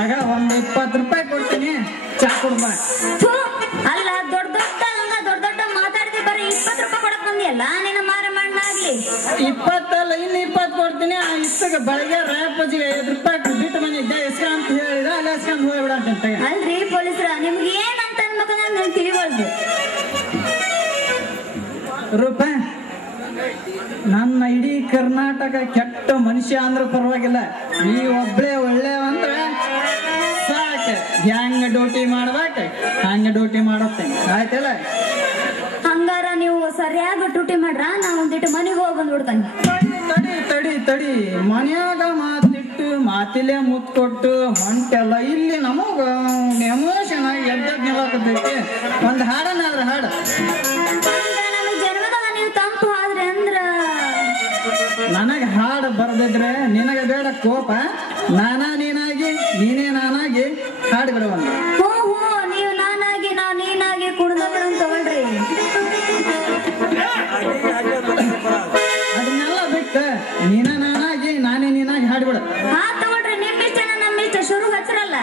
ಆಗ ಒಂದು 20 ರೂಪಾಯಿ ಕೊಡ್ತೀನಿ, ಚಾ ಕೊಡ್ಬಾ. ಅಲ್ಲ ದೊಡ್ಡ ಮಾತಾಡಿದೆ, ಬರೀ 20 ರೂಪಾಯಿ ಕೊಡಕ್ ಬಂದಿಯಲ್ಲ ನಿನ್ನ ಮಾರ ಮಣ್ಣಾಗ್ಲಿ. 20 ಅಲ್ಲ, ಇನ್ನು 20 ಕೊಡ್ತೀನಿ. ಆ ಇಷ್ಟಕ್ಕೆ ಬೆಳಗ್ಗೆ ರಾಯಪ್ಪಜಿಗೆ 5 ರೂಪಾಯಿ ಬಿಟ್ಟು ಬಂದಿದ್ದೆ, ಎಸ್ಕಂತ ಹೇಳಿದ, ಅಲ್ಲಿ ಎಸ್ಕಂತ ಹೋಗ್ಬಿಡ ಅಂತ. ಅಲ್ರಿ ಪೊಲೀಸ್ರ, ನಿಮ್ಗೆ ಏನಂತ ಅನ್ಬೇಕು ನಾನು ತಿಳಿವಲ್ದು. ರೂಪಾಯಿ ನನ್ನ ಇಡೀ ಕರ್ನಾಟಕ ಕೆಟ್ಟ ಮನುಷ್ಯ ಅಂದ್ರೂ ಪರವಾಗಿಲ್ಲ, ನೀ ಒಬ್ಳೆ ಒಳ್ಳೆ ಅಂದ್ರೆ ಸಾಕ. ಹೆಂಗ ಡ್ಯೂಟಿ ಮಾಡ್ಬೇಕ ಹಂಗ ಡ್ಯೂಟಿ ಮಾಡತ್ತೇನೆ, ಆಯ್ತಲ್ಲ? ಹಂಗಾರ ನೀವು ಸರಿಯಾಗಿ ಡ್ಯೂಟಿ ಮಾಡ್ರ, ನಾ ಒಂದಿಟ್ಟು ಮನೆಗೆ ಹೋಗಿ ಬಂದ್ಬಿಡ್ತಾನೆ. ತಡಿ ಮನ್ಯಾಗ ಮಾತಿಟ್ಟು ಮಾತಿಲೆ ಮುತ್ ಕೊಟ್ಟು ಹೊಂಟೆಲ್ಲ ಇಲ್ಲಿ ನಮಗ ಎಮೋಷನ್ ಆಗಿ ಎದ್ದ ನಿಲ್ಲಕತ್ತೈತಿ. ಒಂದ್ ಹಾಡನಾದ್ರ ಹಾಡ. ನನಗೆ ಹಾಡು ಬರ್ದಿದ್ರೆ ನಿನಗೆ ಬೇಡ ಕೋಪ, ನೀನಾಗಿ ನೀನೇ ನಾನಾಗಿ ಹಾಡು ಬಿಡುವಂತ. ನೀವು ನಾನಾಗಿ ನಾ ನೀನಾಗಿ ಕುಡ್ದಗಳಂತ ತಗೊಳ್ರಿ. ಅದನ್ನೆಲ್ಲ ಬಿಟ್ಟ ನೀನ ನಾನಾಗಿ ನಾನೇ ನೀನಾಗಿ ಹಾಡ್ಬಿಡ. ತಗೊಳ್ರಿ, ನಿಮ್ಮಿಷ್ಟ ನಮ್ಮಿಷ್ಟ, ಶುರು ಹಚ್ಚರಲ್ಲ.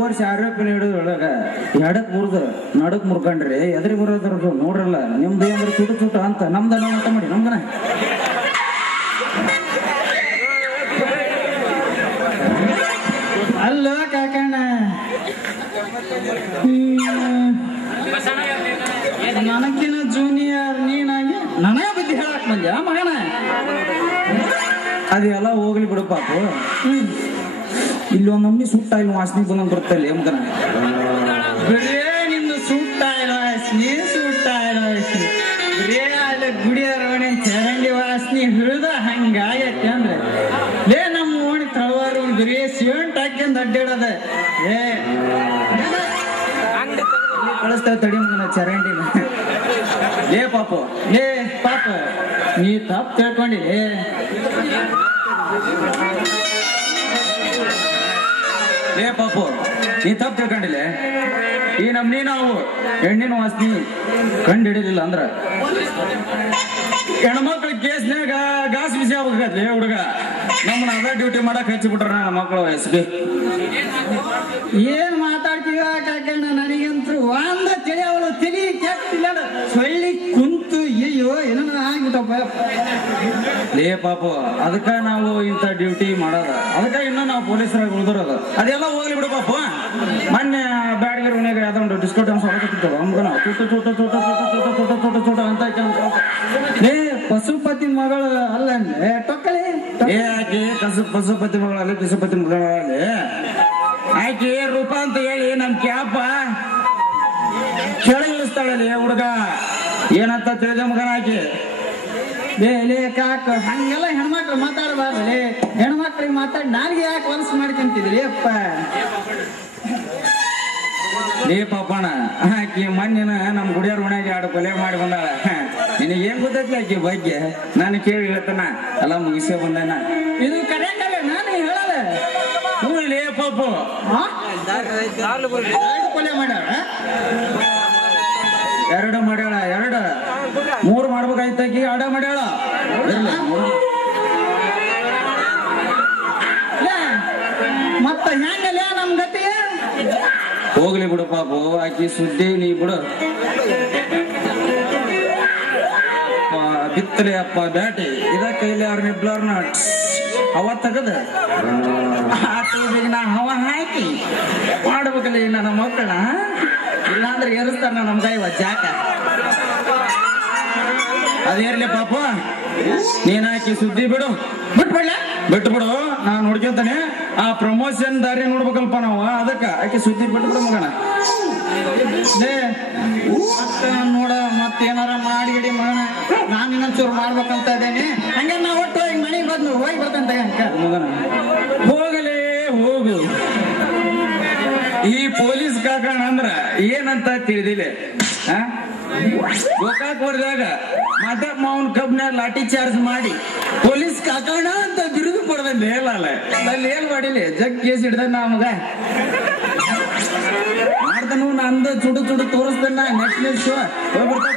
ವರ್ಷ ಆರೋಪಿನ ಹಿಡಿದು ಒಳಗ ಎಡಕ್ ಮುರಿದು ನಡಕ್ ಮುರ್ಕೊಂಡ್ರಿ ಎದ್ರಿ ಬರೋದ್ರದ್ದು ನೋಡ್ರಲ್ಲ ನಿಮ್ದು ಅಂದ್ರೆ ಚುಟು ಚುಟು ಅಂತ ನಮ್ದ ನಾವು ಅಂತ ಮಾಡಿ ನಮ್ದನ ಅಲ್ಲ ಕಾಕಣ್ಣ ನನಗಿನ ಜೂನಿಯರ್ ನೀನಾಗಿ ನನಗ ಬುದ್ಧಿ ಹೇಳಕ್ ಬಂದ್ಯಾ ಮಗನ ಅದೆಲ್ಲ ಹೋಗ್ಲಿ ಬಿಡು ಪಾಪು ಇಲ್ಲಿ ಒಂದ್ ನಮ್ನಿ ಸುಟ್ಟ ಇಲ್ಲಿ ವಾಸನೆ ಬಂದಂಗ್ ಬರ್ತಲ್ಲಿ ಮಗನ ಬರೇ ನಿಂದು ಸುಟ್ಟ ವಾಸನೆ ಸುಟ್ಟ ವಾಸನೆ ಬರೇ ಅಲ್ಲಿ ಗುಡಿ ಅರವಣೆ ಚರಂಡಿ ವಾಸನೆ ಹಿಡಿದ ಹಂಗಾಗೈತೆ ಅಂದ್ರೆ ಲೇ ನಮ್ಮ ಓಣಿ ತಳವಾರು ಬರೀ ಸಿಮೆಂಟ್ ಹಾಕ್ಯಂದ್ ಅಡ್ಡಾಡದ ಏ ಕಳಿಸ್ತಾವ ತಡಿ ಮಗನ ಚರಂಡಿನ ಲೇ ಪಾಪು ಲೇ ಪಾಪ ನೀ ತಪ್ಪು ತಿಳ್ಕೊಂಡಿರಿ ಲೇ ಪಾಪು ನೀ ತಪ್ಪು ತಿಳ್ಕೊಂಡಿಲ್ಲ ಈ ನಮ್ನಿ ನಾವು ಹೆಣ್ಣಿನ ವಾಸನಿ ಕಂಡು ಹಿಡಿಲಿಲ್ಲ ಅಂದ್ರ ಹೆಣ್ಮಕ್ಳ ಕೇಸ್ನಾಗ ಗಾಸ್ ಬಿಸಿ ಆಗ್ಬೇಕತ್ಲಿ ಹುಡುಗ ನಮ್ಮನ್ನ ಅದ ಡ್ಯೂಟಿ ಮಾಡಕ್ ಹಚ್ಚಿಬಿಟ್ರ ನನ್ನ ಮಕ್ಕಳು ಎಸ್ಬಿ ಏನ್ ಮಾತಾಡ್ತೀವ ಕಾಕಣ್ಣ ನನಗಂತೂ ಒಂದ ತಲೆ ಅವಳು ತಲಿ ಕೆಟ್ಟಿಲ್ಲ ಸೊಳ್ಳಿ ಕುಂತು ಅಯ್ಯೋ ಏನೋ ಆಗ್ಬಿಟ್ಟಪ್ಪ ಲೇ ಪಾಪು ಅದಕ್ಕ ನಾವು ಇಂಥ ಡ್ಯೂಟಿ ಮಾಡೋದ ಅದಕ್ಕ ಇನ್ನೂ ನಾವು ಪೊಲೀಸರಾಗಿ ಉಳಿದಿರೋದ ಅದೆಲ್ಲ ಹೋಗ್ಲಿ ಬಿಡು ಪಾಪು ಮೊನ್ನೆ ಬ್ಯಾಡಗಿರ ಉಣ್ಯಾಗ ಯಾವ್ದೊಂದು ಡಿಸ್ಕೌಂಟ್ ಹೊರಕತ್ತಿತ್ತು ಅಮ್ಗನ ಚೂಟ ಚೂಟ ಚೂಟ ಚೂಟ ಚೂಟ ಚೂಟ ಚೂಟ ಚೂಟ ಅಂತ ಏ ಪಶುಪತಿ ಮಗಳು ಅಲ್ಲ ಟೊಕ್ಕಳಿ ಏ ಆಕೆ ಪಶುಪತಿ ಮಗಳಲ್ಲಿ ಪಿಸುಪತಿ ಮಗಳಲ್ಲಿ ಆಕೆ ರೂಪ ಅಂತ ಹೇಳಿ ನಮ್ ಕ್ಯಾಪ ಕೆಳಗಿಳಿಸ್ತಾಳಲ್ಲಿ ಹುಡುಗ ಏನಂತ ತಿಳಿದ ಮಗನ ಆಕೆ ಲೇ ಕಾಕ ಹಂಗೆಲ್ಲ ಹೆಣ್ಮಕ್ಳು ಮಾತಾಡಬಾರ್ದು ಹೆಣ್ಮಕ್ಳಿಗೆ ಮಾತಾಡಿ ನಾಲ್ಗೆ ಯಾಕೆ ಮನಸ್ಸು ಮಾಡ್ಕೊಂತಿದ್ರಿ ಅಪ್ಪ ಲೇ ಪಾಪಣ್ಣ ಆಕಿ ಮೊನ್ನಿನ ನಮ್ ಗುಡಿಯಾರ ಮನೆಯಾಗ 2 ಕೊಲೆ ಮಾಡಿ ಬಂದಾಳ ನಿನಗೆ ಏನ್ ಗೊತ್ತೈತಿ ಆಕಿ ಬಗ್ಗೆ ನಾನು ಕೇಳಿ ಹೇಳ್ತಾನ ಎಲ್ಲ ಮುಗಿಸೇ ಬಂದಾನ ಇದು ಕರೆಕ್ಟ್ ಅಲ್ಲ ನಾನು ಹೇಳಲ್ಲ ಹ್ಞೂ ಲೇ ಪಾಪು ಕೊಲೆ ಮಾಡ್ಯಾಳ 2 ಮಾಡ್ಯಾಳ 2 3 ಮಾಡ್ಬೇಕಾಯ್ತಾಕಿ 2 ಮಾಡ್ಯಾಳ ಮತ್ತ ಹೆಂಗಲ್ಲ ನಮ್ ಗತಿ ಹೋಗ್ಲಿ ಬಿಡು ಪಾಪು ಆಕಿ ಸುದ್ದಿ ನೀ ಬಿಡು ಬಿತ್ತಲೆ ಅಪ್ಪ ಬ್ಯಾಟಿ ಇದ ಕೈಲಿ ಅವ್ರನ್ನಿಬ್ಲರ್ನ ಹವ ತಗದ ಆ ಟೂಬಿಗೆ ನಾ ಹವ ಹಾಕಿ ಮಾಡ್ಬೇಕಲ್ಲ ನನ್ನ ಮಕ್ಕಳ ಇಲ್ಲಾಂದ್ರೆ ಏರಿಸ್ತಾರ ನಮ್ ಕೈ ಜಾಕ ಅದೇರ್ಲಿ ಪಾಪ ನೀನ್ ಹಾಕಿ ಸುದ್ದಿ ಬಿಡು ಬಿಟ್ಟು ಬಿಡು ನಾನ್ ನೋಡ್ಕೊಂತಾನೆ ಆ ಪ್ರಮೋಷನ್ ದಾರಿ ನೋಡ್ಬೇಕಲ್ಪ ನಾವು ಅದಕ್ಕ ಆಕೆ ಸುದ್ದಿ ಬಿಟ್ಟು ಮಗನ ನೋಡ ಮತ್ತೇನಾರ ಮಾಡಿ ಮಗನ ನಾನು ಇನ್ನೊಂಚೂರು ಮಾಡ್ಬೇಕಂತ ಇದ್ದೇನೆ ಹಂಗ ನಾ ಒಟ್ಟು ಹೋಗಿ ಮನೆಗೆ ಬಂದು ಹೋಗಿ ಬರ್ತಂತ ಮಗನ ಹೋಗಲೇ ಹೋಗು ಈ ಪೊಲೀಸ್ ಕಾಕಣ ಅಂದ್ರ ಏನಂತ ತಿಳಿದಿಲ್ಲ ಗೋಕಾಕ್ ಹೊರದಾಗ ಮತ್ತೆ ಮಾವನ್ ಕಬ್ನಾಗ ಲಾಠಿ ಚಾರ್ಜ್ ಮಾಡಿ ಪೊಲೀಸ್ ಕಾಕಣ ಅಂತ ಬಿರುದು ಪಡೆದಲ್ಲಿ ಹೇಳಲ್ಲ ಅಲ್ಲಿ ಏನ್ ಮಾಡಿಲ್ಲ ಜಗ್ ಕೇಸ್ ಹಿಡ್ದ ನಮಗ ಮಾಡ್ದನು ನಂದು ಚುಡು ಚುಡು ತೋರಿಸ್ತಾನ ನೆಕ್ಸ್ಟ್ ಶೋ ಬರ್ತಾ